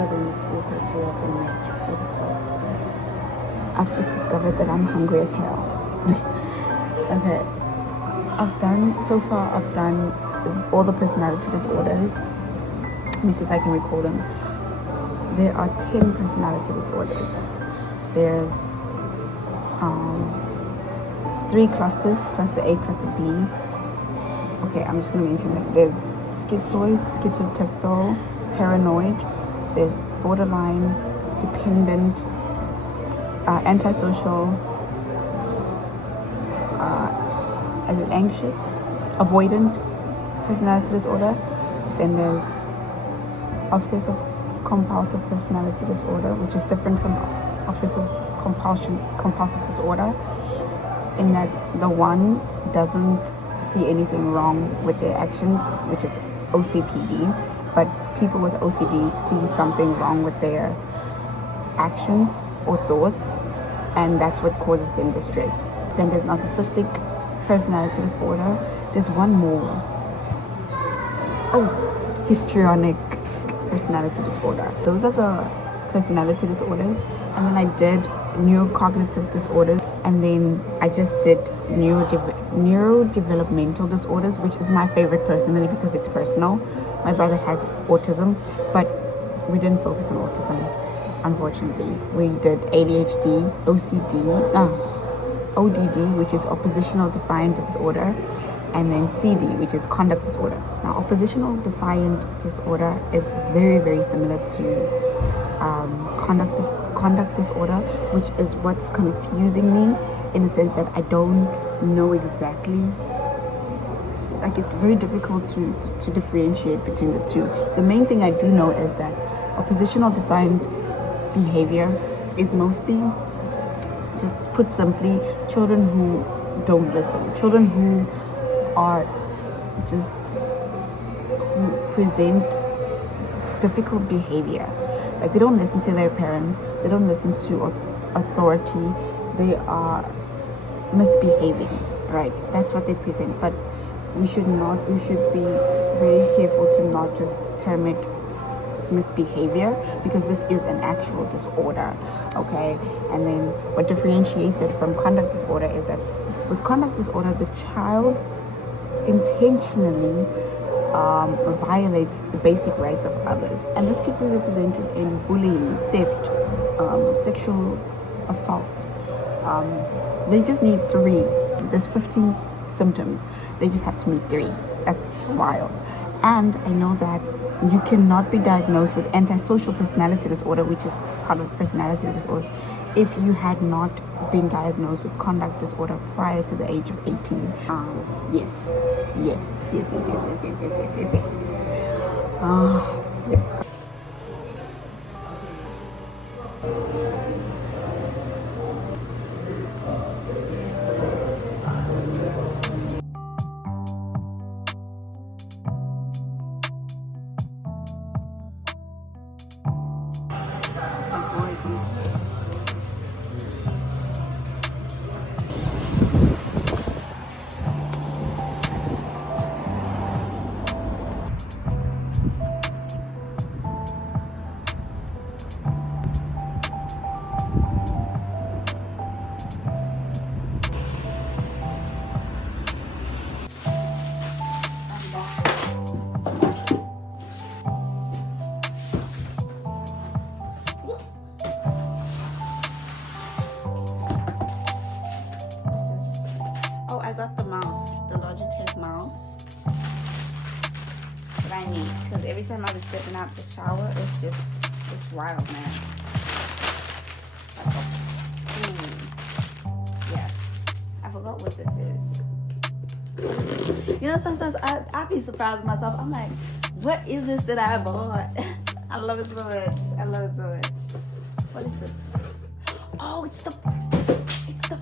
Full criteria can match for the course. I've just discovered that I'm hungry as hell. Okay. So far I've done all the personality disorders. Let me see if I can recall them. There are 10 personality disorders. There's 3 clusters, cluster A, cluster B. Okay, I'm just going to mention them. There's schizoid, schizotypal, paranoid. There's borderline, dependent, antisocial, anxious, avoidant personality disorder. Then there's obsessive compulsive personality disorder, which is different from obsessive compulsive disorder, in that the one doesn't see anything wrong with their actions, which is OCPD, but people with OCD see something wrong with their actions or thoughts, and that's what causes them distress. Then there's narcissistic personality disorder. There's one more. Histrionic personality disorder. Those are the personality disorders. And then I did neurocognitive disorders, and then I just did neurodevelopmental disorders, which is my favorite personally because it's personal. My brother has autism, but we didn't focus on autism, unfortunately. We did ADHD, ODD, which is oppositional defiant disorder, and then CD, which is conduct disorder. Now, oppositional defiant disorder is very, very similar to conduct disorder, which is what's confusing me, in the sense that I don't know exactly. Like, it's very difficult to differentiate between the two. The main thing I do know is that oppositional defiant behavior is mostly, just put simply, children who don't listen, children who present difficult behavior. Like, they don't listen to their parents, they don't listen to authority, they are misbehaving, right? That's what they present. But we should be very careful to not just term it misbehavior, because this is an actual disorder, okay? And then what differentiates it from conduct disorder is that with conduct disorder, the child intentionally violates the basic rights of others, and this could be represented in bullying, theft, sexual assault. They just need 3. There's 15 symptoms. They just have to meet 3. That's wild. And I know that you cannot be diagnosed with antisocial personality disorder, which is part of the personality disorders, if you had not been diagnosed with conduct disorder prior to the age of 18. Yes. Yes. I got the Logitech mouse that I need, because every time I was stepping out the shower, it's wild, man. Yeah, I forgot what this is. You know, sometimes I be surprised with myself. I'm like, what is this that I bought? I love it so much. What is this? Oh, it's the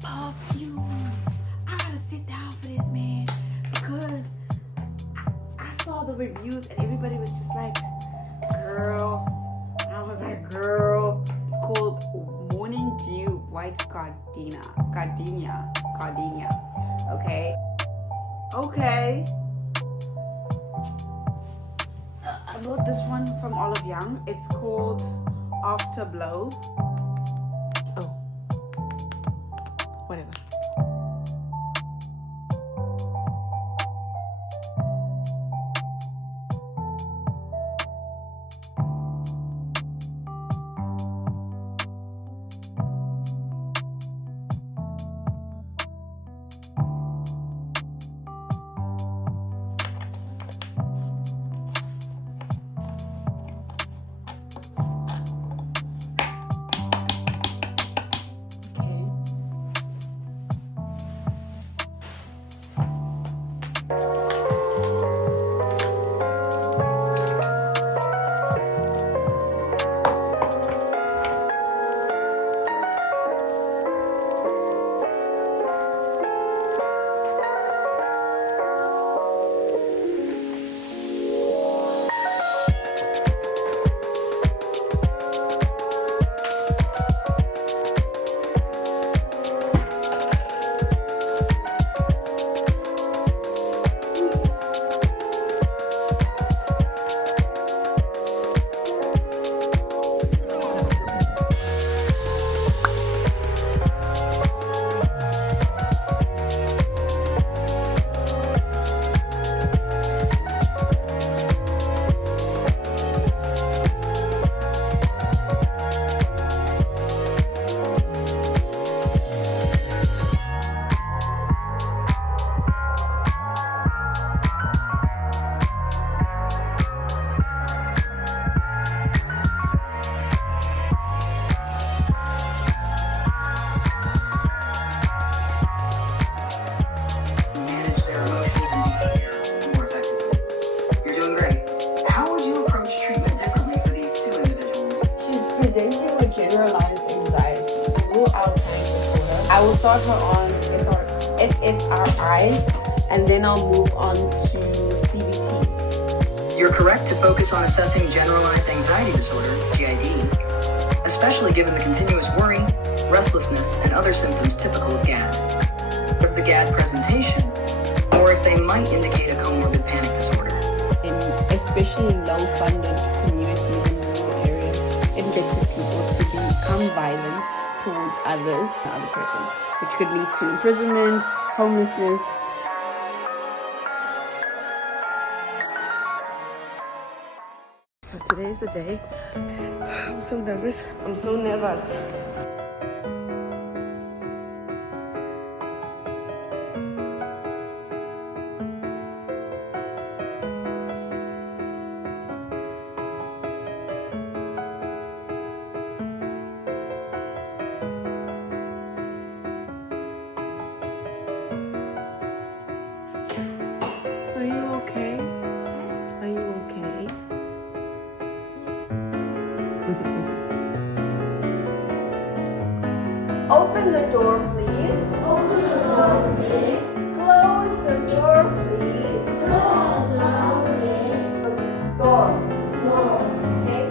perfume. I gotta sit down for this, man, because I saw the reviews and everybody was just like, girl. I was like, girl. It's called Morning Dew White Gardenia. Okay. download this one from Olive Young. It's called Afterblow. Oh, whatever. Presenting with generalized anxiety, rule out panic disorder. I will start her on SSRIs and then I'll move on to CBT. You're correct to focus on assessing generalized anxiety disorder, GAD, especially given the continuous worry, restlessness, and other symptoms typical of GAD, of the GAD presentation, or if they might indicate a comorbid panic disorder. In especially low-funded communities in rural areas, it gets people to become violent towards others, the other person, which could lead to imprisonment, homelessness. So today is the day. I'm so nervous. I'm so nervous. Are you okay? Are you okay? Open the door, please. Open the door, please. Close the door, please. Close the door, please. Door. Door. Okay.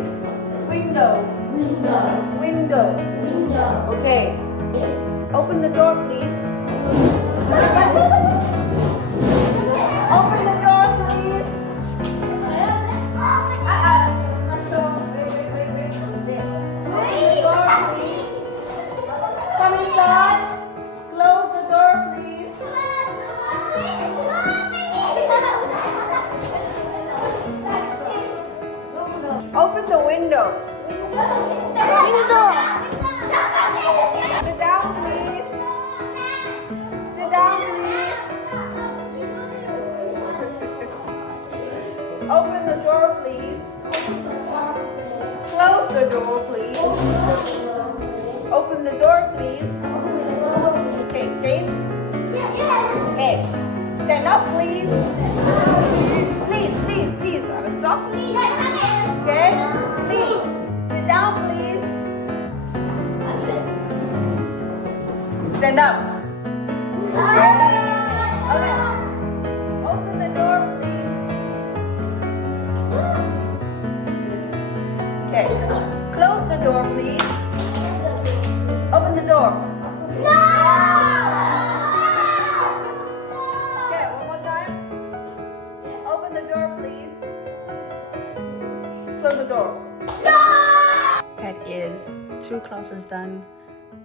Window. Window. Window. Window. Okay. Yes. Open the door, please. Open the door, please. Open the door, please. Come inside. Close the door, please. Open the window. Sit down, please. Sit down, please. Open the door, please. Close the door, please. Open the door, please. Okay, Jane. Okay. Stand up, please. Please, please, please. Stop. Okay? Please. Sit down, please. Stand up. Okay. Okay. Open the door, please. Okay. Close the door, please. Open the door. Okay, one more time. Open the door, please. is 2 classes done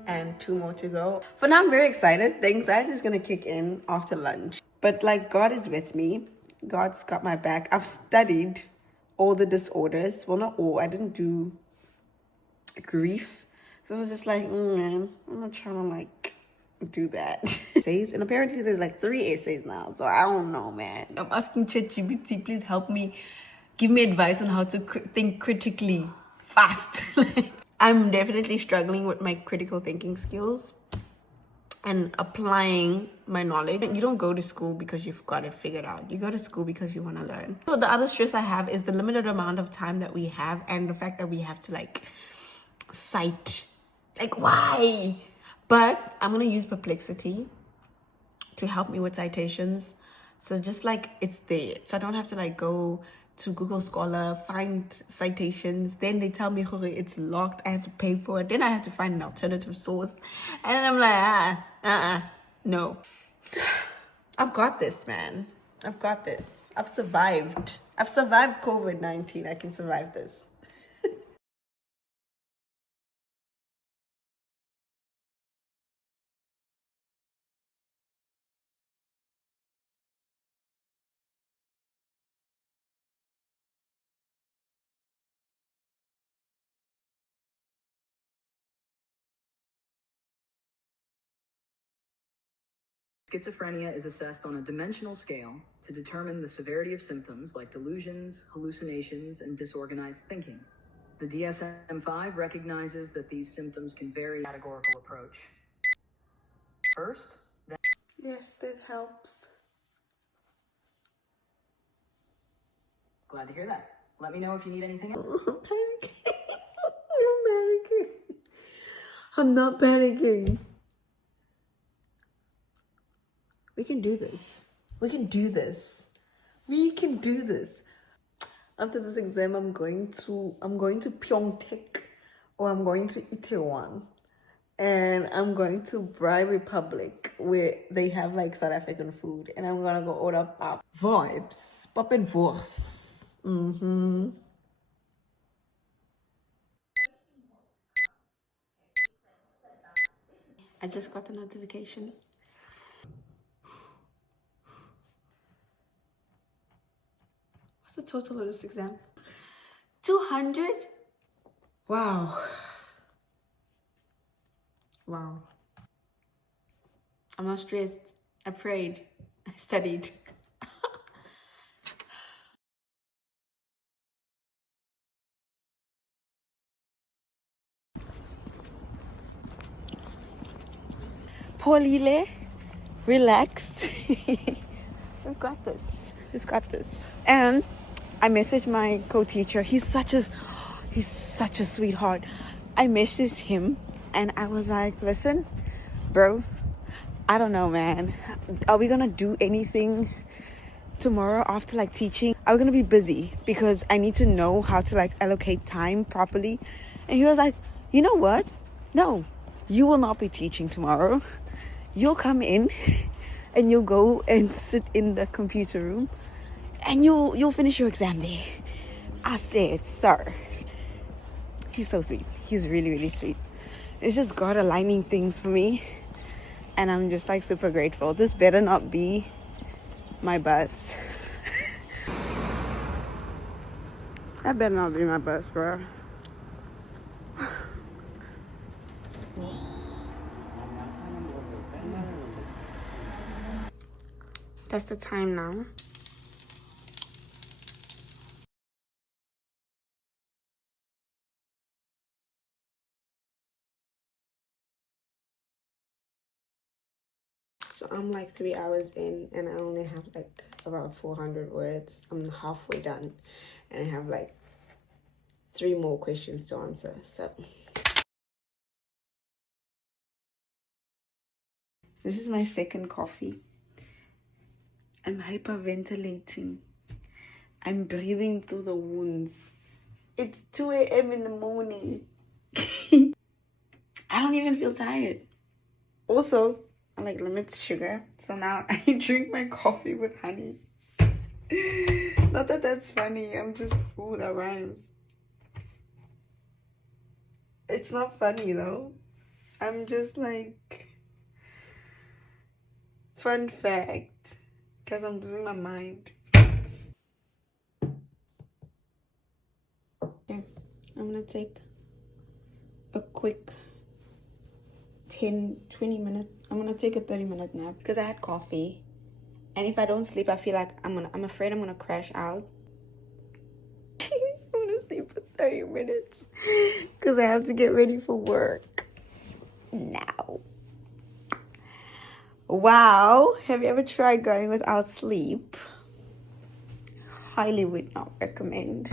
and 2 more to go. For now, I'm very excited. The anxiety is going to kick in after lunch. But like, God is with me. God's got my back. I've studied all the disorders. Well, not all. I didn't do grief. So I was just like, man, I'm not trying to like do that. Essays, and apparently there's like 3 essays now. So I don't know, man. I'm asking ChatGPT, please help me. Give me advice on how to think critically fast. I'm definitely struggling with my critical thinking skills and applying my knowledge. You don't go to school because you've got it figured out. You go to school because you want to learn. So the other stress I have is the limited amount of time that we have and the fact that we have to like cite. Like, why? But I'm going to use Perplexity to help me with citations. So just like it's there. So I don't have to like go to Google Scholar, find citations. Then they tell me, it's locked. I have to pay for it. Then I have to find an alternative source. And I'm like, no. I've got this, man. I've got this. I've survived. I've survived COVID-19. I can survive this. Schizophrenia is assessed on a dimensional scale to determine the severity of symptoms like delusions, hallucinations, and disorganized thinking. The DSM-5 recognizes that these symptoms can vary in a categorical approach. First, Yes, that helps. glad to hear that. Let me know if you need anything else. I'm panicking. I'm panicking. I'm not panicking. We can do this. We can do this. We can do this. After this exam, I'm going to Pyeongtaek or I'm going to Itaewon. And I'm going to Brai Republic where they have like South African food. And I'm gonna go order pop. Vibes. Pop and Vos. I just got the notification. What's the total of this exam? 200? Wow. Wow. I'm not stressed. I prayed. I studied. Paulile, relaxed. We've got this. We've got this. And I messaged my co-teacher. He's such a sweetheart. I messaged him and I was like, listen, bro, I don't know, man. Are we gonna do anything tomorrow after like teaching? Are we gonna be busy? Because I need to know how to like allocate time properly. And he was like, you know what? No, you will not be teaching tomorrow. You'll come in and you'll go and sit in the computer room and you'll finish your exam there. I said, sir. He's so sweet. He's really, really sweet. It's just God aligning things for me. And I'm just like super grateful. This better not be my bus. That better not be my bus, bro. That's the time now. So I'm like 3 hours in and I only have like about 400 words. I'm halfway done and I have like 3 more questions to answer. So this is my second coffee. I'm hyperventilating. I'm breathing through the wounds. It's 2 a.m. in the morning. I don't even feel tired. Also, I like limits sugar. So now I drink my coffee with honey. Not that that's funny. I'm just, ooh, that rhymes. It's not funny though. I'm just like, fun fact, because I'm losing my mind. Okay, I'm gonna take a quick 10-20 minute, I'm gonna take a 30-minute nap because I had coffee, and if I don't sleep I feel like I'm afraid I'm gonna crash out. I'm gonna sleep for 30 minutes because I have to get ready for work now. Wow, have you ever tried going without sleep? Highly would not recommend.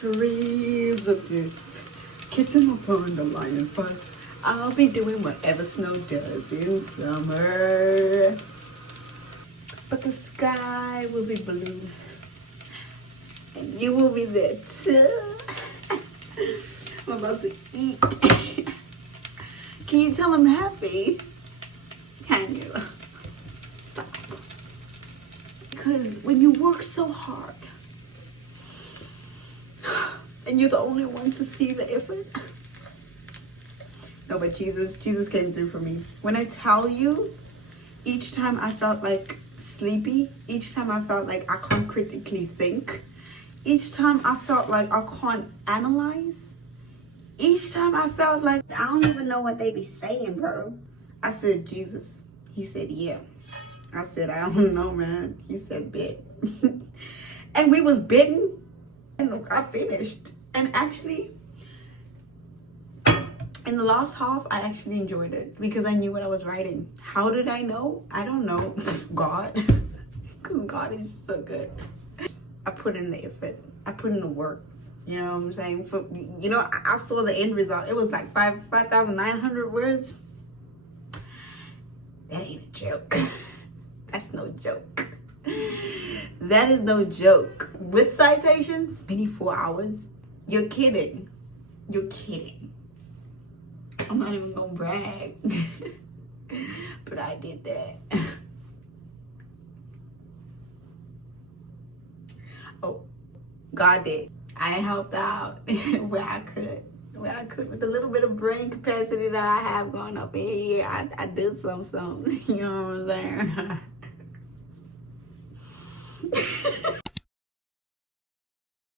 Trees of this kitten upon the lion fuss. I'll be doing whatever snow does in summer. But the sky will be blue. And you will be there too. I'm about to eat. Can you tell I'm happy? Can you? Stop. Because when you work so hard, and you're the only one to see the effort. No, but Jesus came through for me. When I tell you, each time I felt like sleepy, each time I felt like I can't critically think, each time I felt like I can't analyze, each time I felt like I don't even know what they be saying, bro. I said, Jesus. He said, yeah. I said, I don't know, man. He said, bet. And we was betting, and look, I finished. And actually, in the last half, I actually enjoyed it because I knew what I was writing. How did I know? I don't know. God. Because God is just so good. I put in the effort. I put in the work. You know what I'm saying? For, you know, I saw the end result. It was like 5,900 words. That ain't a joke. That's no joke. That is no joke. With citations, 24 hours. You're kidding. You're kidding. I'm not even gonna brag. But I did that. Oh, God did. I helped out where I could. With the little bit of brain capacity that I have going up in here, I did some. You know what I'm saying?